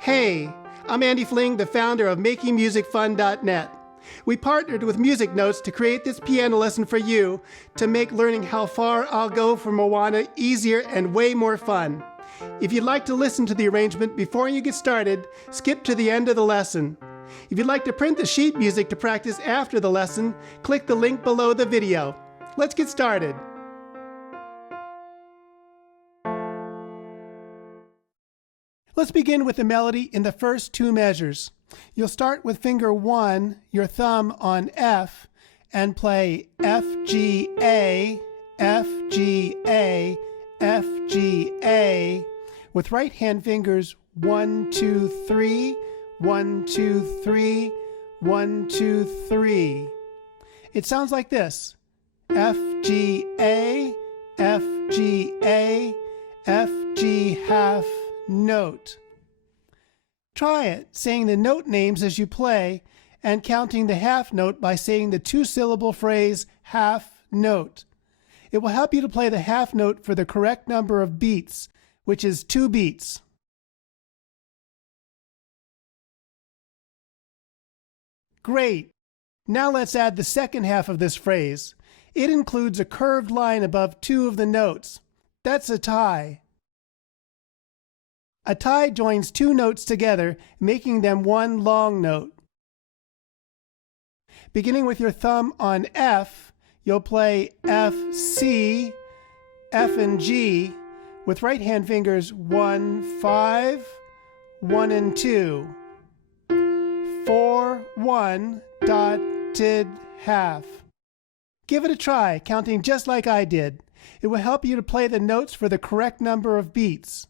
Hey, I'm Andy Fling, the founder of MakingMusicFun.net. We partnered with Music Notes to create this piano lesson for you to make learning How Far I'll Go for Moana easier and way more fun. If you'd like to listen to the arrangement before you get started, skip to the end of the lesson. If you'd like to print the sheet music to practice after the lesson, click the link below the video. Let's get started. Let's begin with the melody in the first two measures. You'll start with finger 1, your thumb on F, and play F, G, A, F, G, A, F, G, A, with right hand fingers 1, 2, 3, 1, 2, 3, 1, 2, 3. It sounds like this: F, G, A, F, G, A, F, G, half note. Try it, saying the note names as you play and counting the half note by saying the two-syllable phrase half note. It will help you to play the half note for the correct number of beats, which is 2 beats. Great! Now let's add the second half of this phrase. It includes a curved line above 2 of the notes. That's a tie. A tie joins 2 notes together, making them one long note. Beginning with your thumb on F, you'll play F, C, F and G with right hand fingers 1, 5, 1 and 2, 4, 1, dotted half. Give it a try, counting just like I did. It will help you to play the notes for the correct number of beats.